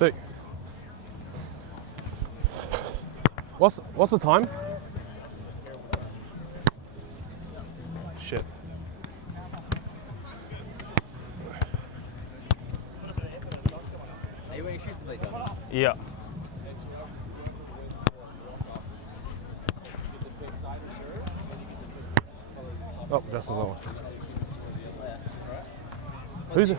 See. What's the time? Shit. Are you wearing shoes to play golf? Yeah. Oh, Justin's on. Who's it?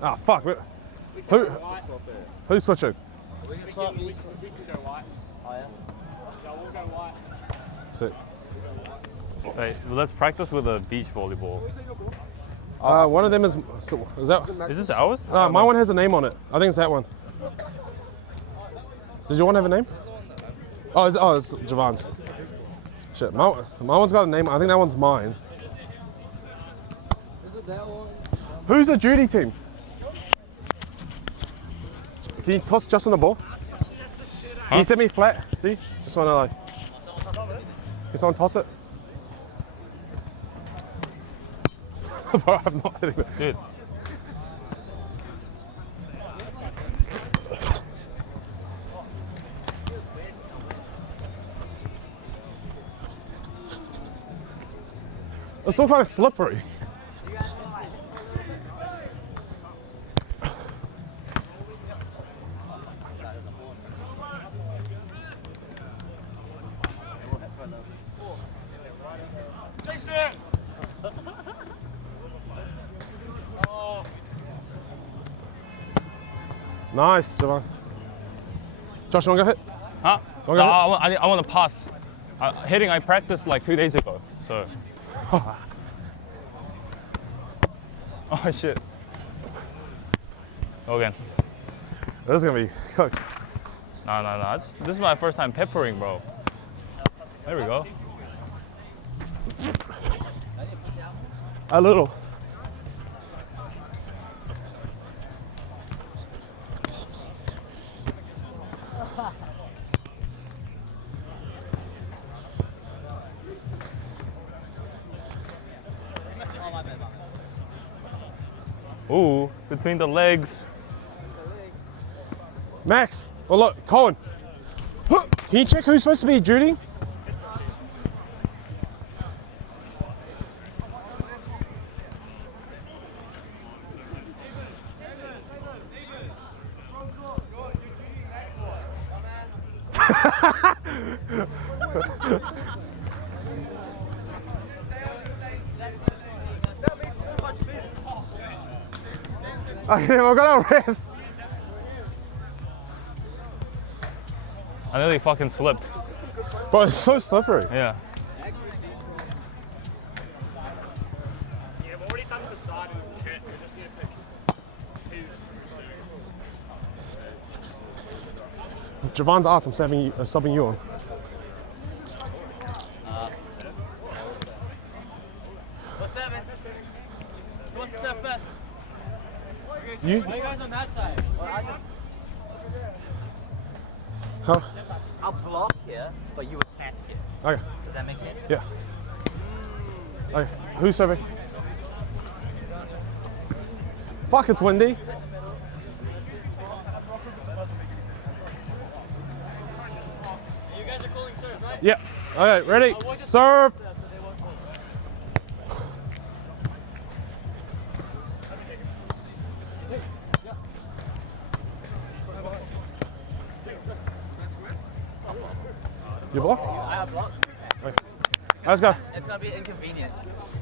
Ah, fuck. Who's switching? We can swap. We can go white. Oh yeah. No, we'll go white. Sit. Wait, let's practice with a beach volleyball. One of them is that? Is this ours? My one has a name on it. I think it's that one. Does your one have a name? Oh, it's Javon's. Shit, my one's got a name. I think that one's mine. Is it that one? Who's the Judy team? Can you toss Justin the ball? Can you send me flat, D? Just want to like. Can someone toss it? Bro, I'm not hitting it. Dude. It's all kind of slippery. Nice, Javon. Josh, you want to go hit? Huh? Go No, ahead. I want to pass. Hitting, I practiced like 2 days ago, so. Oh shit. Go again. This is gonna be cooked. No. This is my first time peppering, bro. There we go. A little. Ooh, between the legs. Max. Oh look, Colin. Can you check who's supposed to be Judy? Okay, we've got our refs. I nearly fucking slipped. Bro, it's so slippery. Yeah. Yeah, we've already done the side of the kit. We just need to pick two. Javon's awesome subbing you on. What's seven? What's the first? You? Why are you guys on that side? Well, Huh? I'll block here, but you attack here. Okay. Does that make sense? Yeah. Okay. Who's serving? Fuck, it's windy. You guys are calling serve, right? Yeah. Okay, ready? Serve. You block? I have block. Okay. Let's go. It's gonna be inconvenient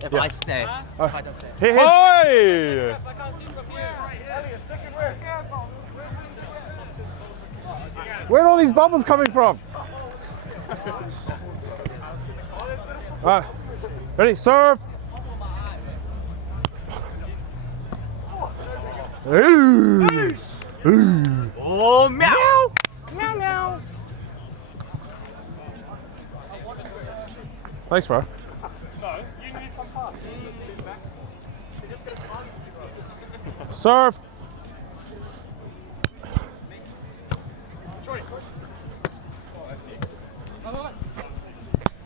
if Yeah. I stay. If I don't stay. Hit, hit. Hey! Where are all these bubbles coming from? Ready? Serve. Ooh. Ooh. Oh, meow! Meow, meow. Thanks, bro. Serve.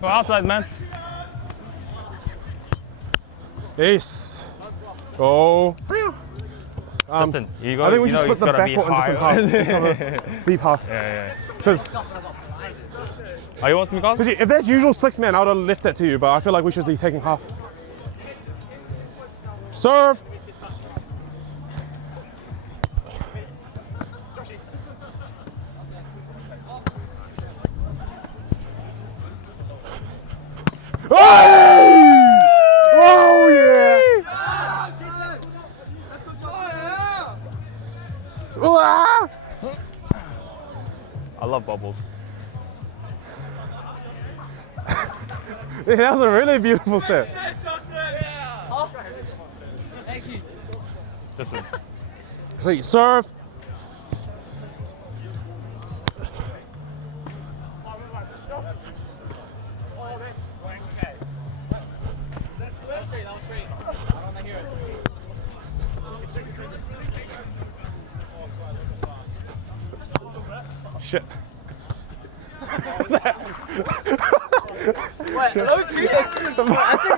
Go outside, man. Yes. Go. Meow. Justin, you go. I think we you should know split the it's gotta back be button just in higher. half. Deep half. Yeah. Because Oh, you want some coffee? if there's usual 6 men, I would have left it to you, but I feel like we should be taking half. Serve. Hey! Oh yeah! Ah! I love bubbles. Yeah, that was a really beautiful set. Thank you. Justin. Sweet, serve. That was great. I don't hear it. Shit. What?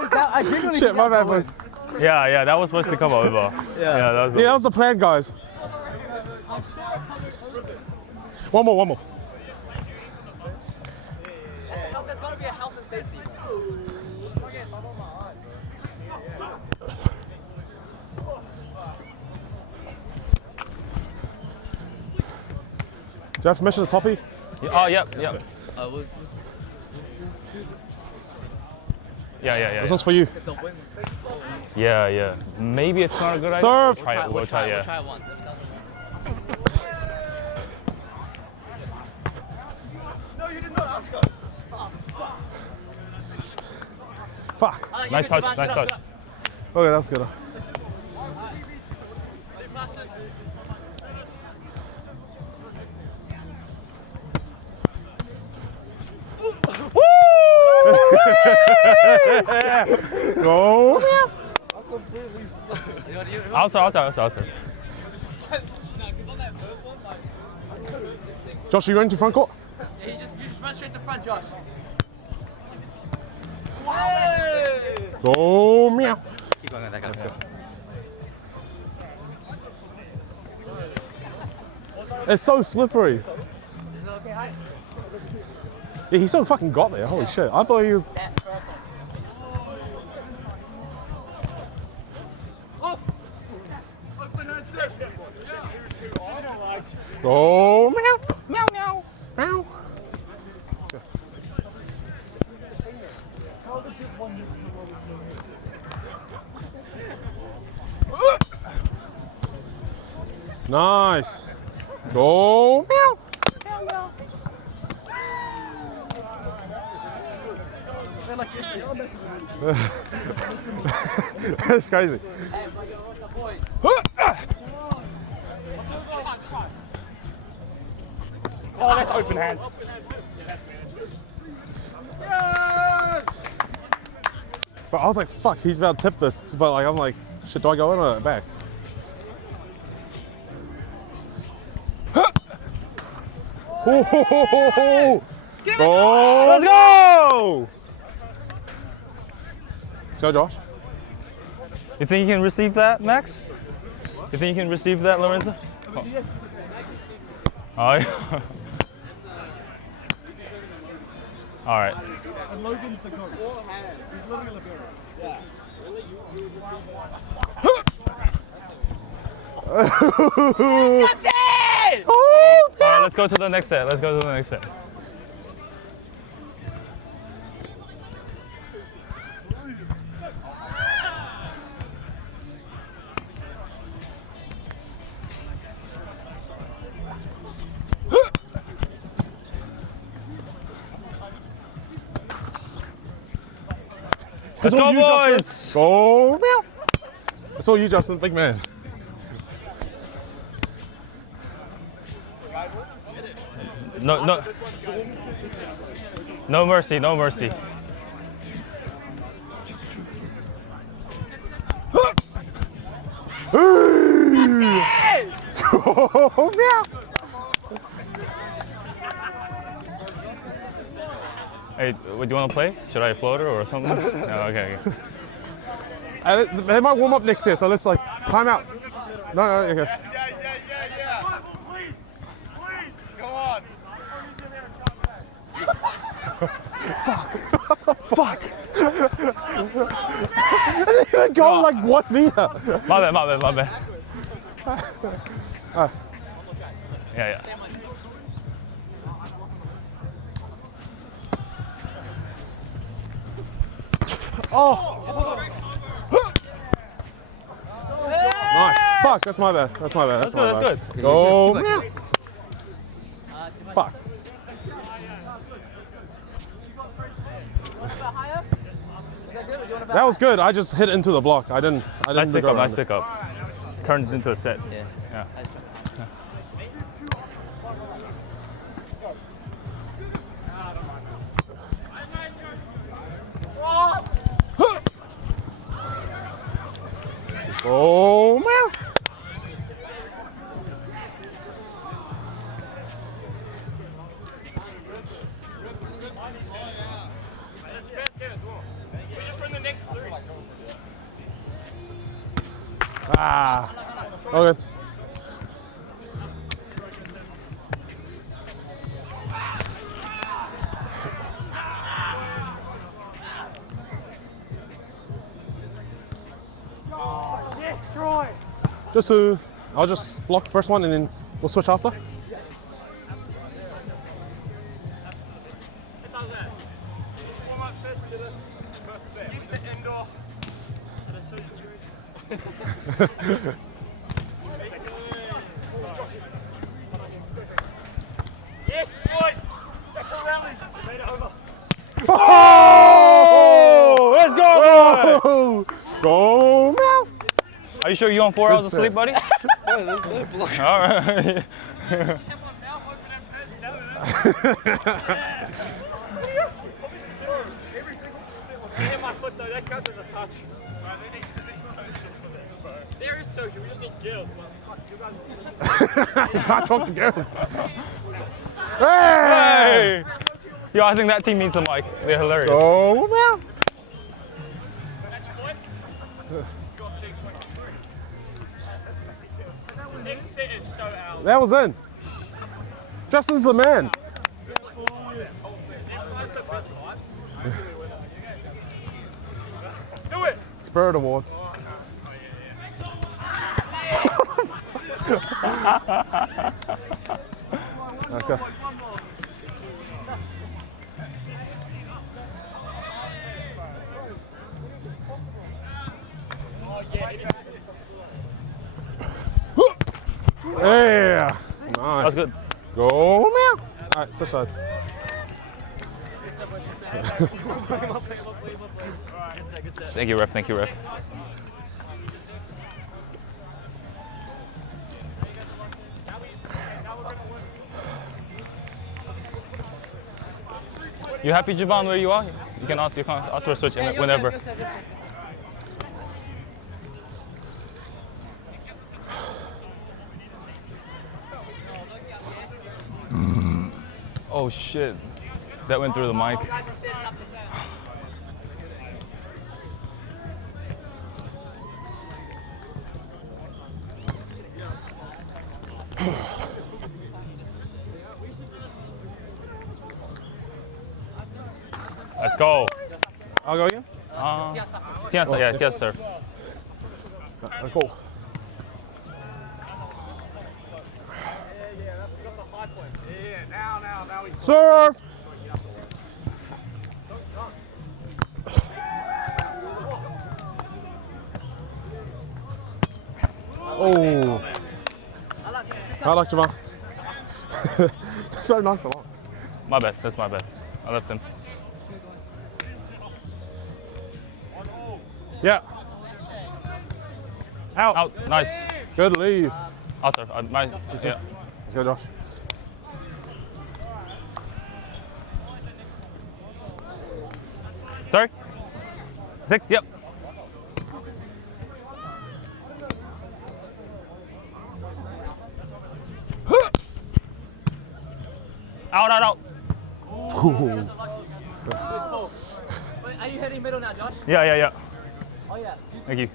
Okay. I genuinely Shit, my bad, boys. Yeah, that was supposed to come over. Yeah, that was. Yeah, that was the plan, guys. One more. There's got to be a health and safety. Do you have permission to toppy? Oh, yep. Yeah. This one's for you. Yeah. Maybe it's not a good idea. Serve. We'll try it. We'll Yeah. try it once. If it doesn't, Fuck. Nice touch. Okay, that's good. Go. Outside. Josh, are you running to front court? yeah, you just run straight to front, Josh. Go. Meow. Keep going on that guy. It's so slippery. Is it okay, height? Yeah, he still fucking got there. Holy shit. I thought he was. Yeah, perfect. Go. Meow. Meow. Nice. Go. Meow. That's crazy. Hey, what's the boys? Oh, that's open hands. But I was like, fuck, he's about to tip this. But like, I'm like, shit, do I go in or back? Oh, let's go! Let's go, Josh. You think you can receive that, Max? You think you can receive that, Lorenzo? Oh, yeah. All right. And Logan's the coach. He's living in Liberia. Yeah. Oh, All right, let's go to the next set. Let's go, boys! Go, meow. That's all you, Justin, big man. No mercy. Go, meow. Hey, do you want to play? Should I float her or something? No, okay. They might warm up next year, so let's like time out. No, okay. Please, please. Go on. Fuck. They go like 1 meter. My bad. Yeah. Oh. Nice. Fuck, that's my bad. That's That's good. Go. Fuck. That was good. I just hit into the block. I didn't. Nice go around nice it. pickup. Turned it into a set. Yeah. Oh, Meow. We just run the next 3. Ah. Okay. Just I'll just block first one and then we'll switch after. Yes, boys. That's a rally. Made it over. Oh! Let's go, boy! Oh! Go Meow! Are you sure you on 4 hours of set. sleep, buddy? All right. Hit my foot though, that counts as a touch. There is social, we just need girls. I talk to girls. Hey! Yo, I think that team needs a mic. They're hilarious. Go Meow! Next set is so out. That was in. Justin's the man. Do it! Spirit Award. Nice go. Yeah. Nice. That's good. Go Meow. All right, switch sides. Thank you, ref. Thank you, ref. You happy, Javon, where you are? You can ask for a switch whenever. Oh shit, that went through the mic. Let's go. I'll go again. Yes, yes, sir. Cool. Serve. Oh. I like Javon. So nonchalant. My bad. That's my bad. I left him. Yeah. Out. Out. Nice. Good lead. Out, sir. Yeah. Let's go, Josh. Sorry? 6, yep. Out. Wait, are you hitting middle now, Josh? Yeah. Oh yeah. Thank you.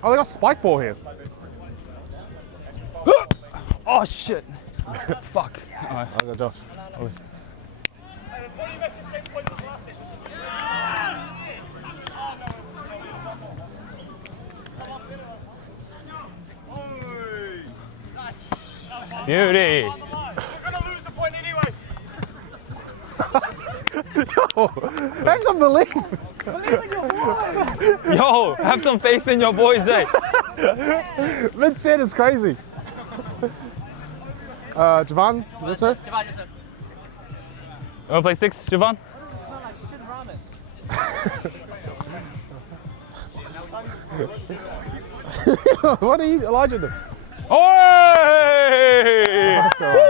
Oh, they got spike ball here. Oh shit. Fuck. Alright. I got Josh. Beauty. You're gonna lose the point anyway. Have some belief. Yo, have some faith in your boys, eh? Mid-set is crazy. Javan, this sir? Divide yourself. You wanna play 6, Javon? Smell like shit ramen. What are you, Elijah? Do? Oi! That's all right.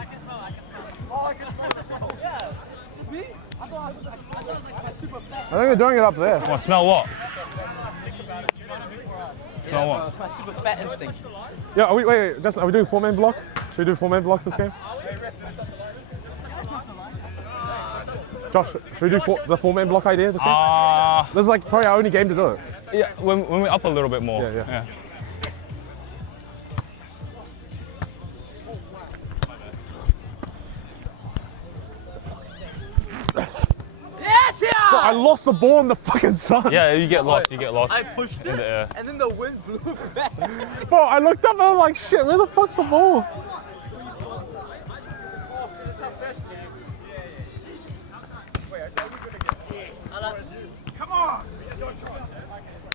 I can smell. Yeah. Just me? I thought it was like my super fat. I think they're doing it up there. What, smell what? Smell what? It's my super fat instinct. Yeah, wait, Justin, are we doing 4-man block? Should we do 4-man block this game? Josh, should we do the 4-man block idea this game? This is like probably our only game to do it. Yeah, when we're up a little bit more. Yeah. Yeah, Tia! I lost the ball in the fucking sun. Yeah, you get lost. I pushed in it, the air. and then the wind blew it back. Bro, I looked up and I was like, shit, where the fuck's the ball?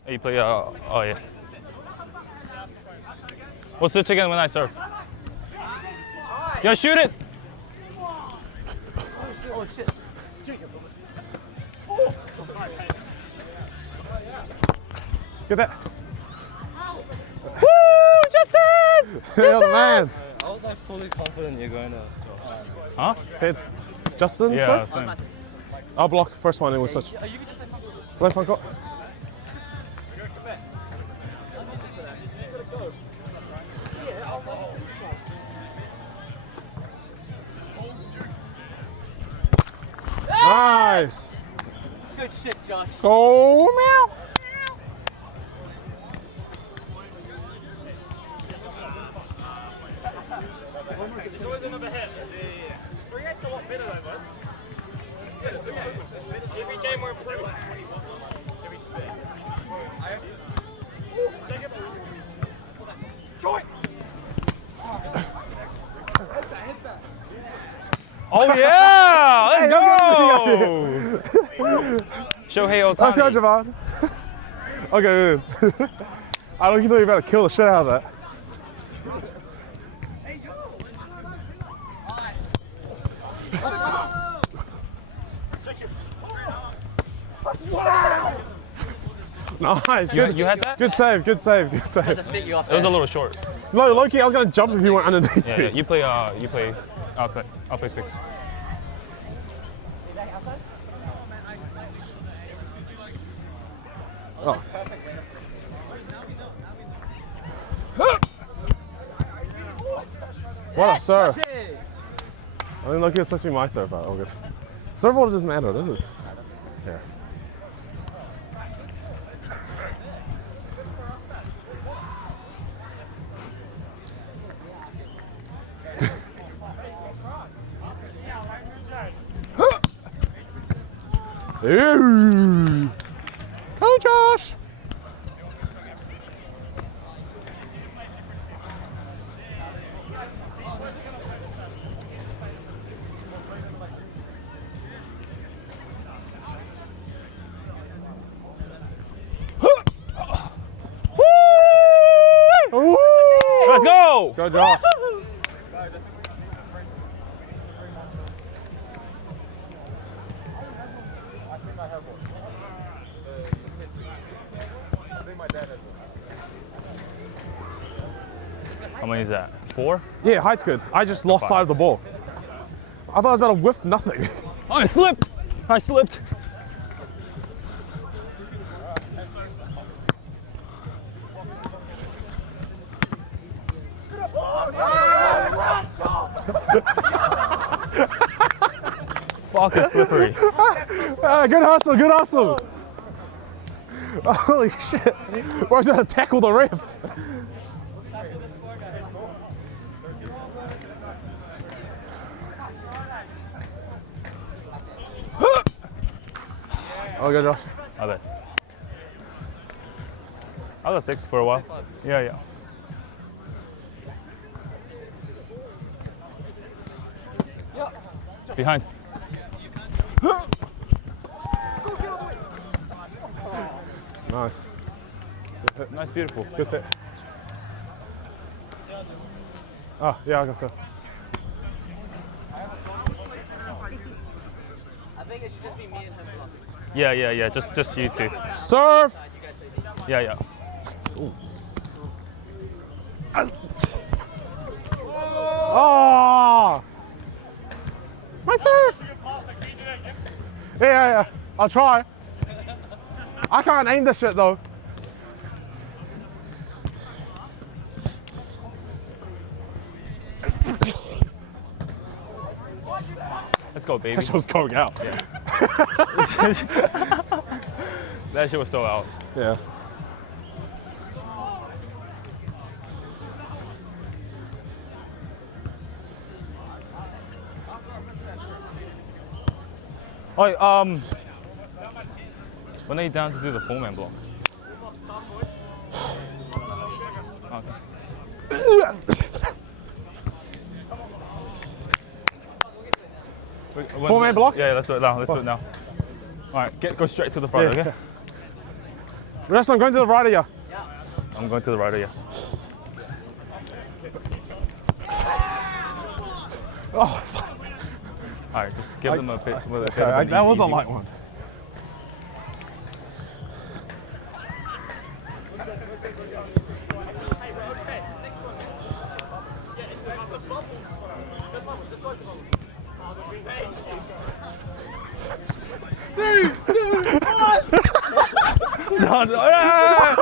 Hey, you play, oh yeah. We'll switch again when I serve. Yeah, shoot it! Oh shit. Get that. Woo, Justin! Yeah, man. I was like fully confident you're going to. Huh? Heads. Justin, Yeah, sir? same. I'll block first one and we'll switch. You can just like Play front court. Nice. good shit, Josh. Go, meow. There's always another hit. 3-8's a lot better though, boys. It's good, it's good. Every game we're improving. Every set. Joy! Oh yeah! Let's go! Shohei Let's go, Ohtani. Javon. Okay, I don't think you're about to kill the shit out of that. Nice. Good. You had that? Good save. Good save. Good To save. set you off. It was a little short. No, Loki, I was gonna jump if you weren't underneath. Yeah, you play. Outside. I'll play 6. Oh. What a serve. I think Loki is supposed to be my serve. Oh, good. Serve order doesn't matter, does it? Yeah. Ew. Go, Josh. Ooh. Let's go! Go, Josh. How many is that? 4? Yeah, height's good. I just lost sight of the ball. I thought I was about to whiff nothing. Oh, I slipped! I slipped. fucking slippery. Good hustle, good hustle. Holy shit. Bro's gonna tackle the ref. Oh, good, Josh. I bet. I was 6 for a while. Yeah. Behind. Nice. Nice, beautiful. Good set. Oh, yeah, I guess so. I think it should just be me and him blocking. Yeah. Just you two. Serve! Yeah. Oh! My serve! Yeah. I'll try. I can't aim this shit though. Let's go, baby. That shit was going out. That shit was so out. Yeah. Oh, when are you down to do the 4-man block? Okay. 4-man block? Yeah, let's do it now. Let's do it now. All right, go straight to the front, okay? Rest, I'm going to the right of you. I'm going to the right of you. Oh, All right, just give them a bit. With a bit okay, of an that was a easy- light one. No, yeah!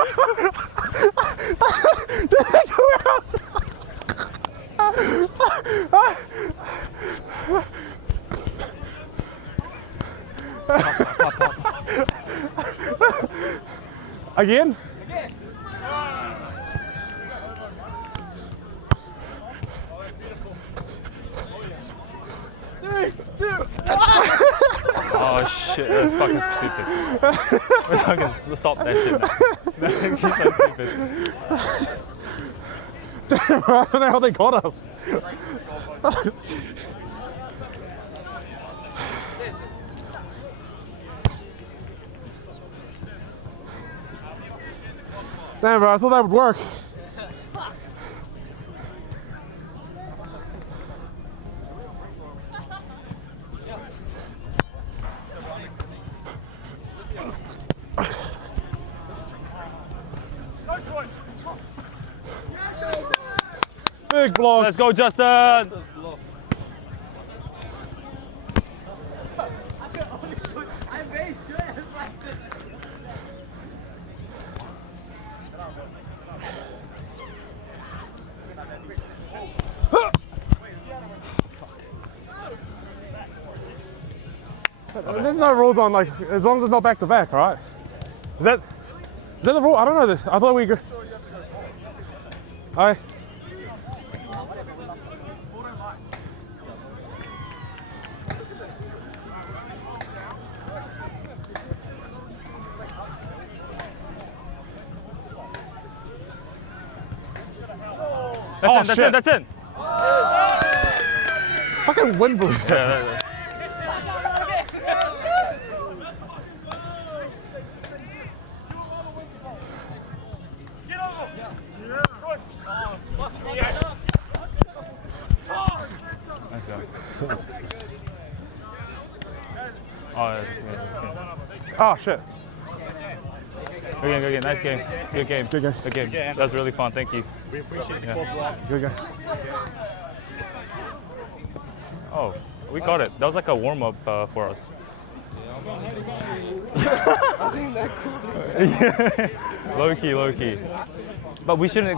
Again? Oh shit, that's fucking stupid. We're fucking stop that shit now. That makes you so stupid. Damn, I don't know how they got us. Damn, bro, I thought that would work. Big blocks. Let's go, Justin! There's no rules on, like, as long as it's not back to back, right? Is that the rule? I don't know. I thought we agree. Hi. That's in. Fucking wind blew. Yeah, Oh shit. Good game. Nice game. Good game. Good game. Good game. That was really fun. Thank you. We appreciate the block. Good game. Oh, we got it. That was like a warm up for us. Low key. But we shouldn't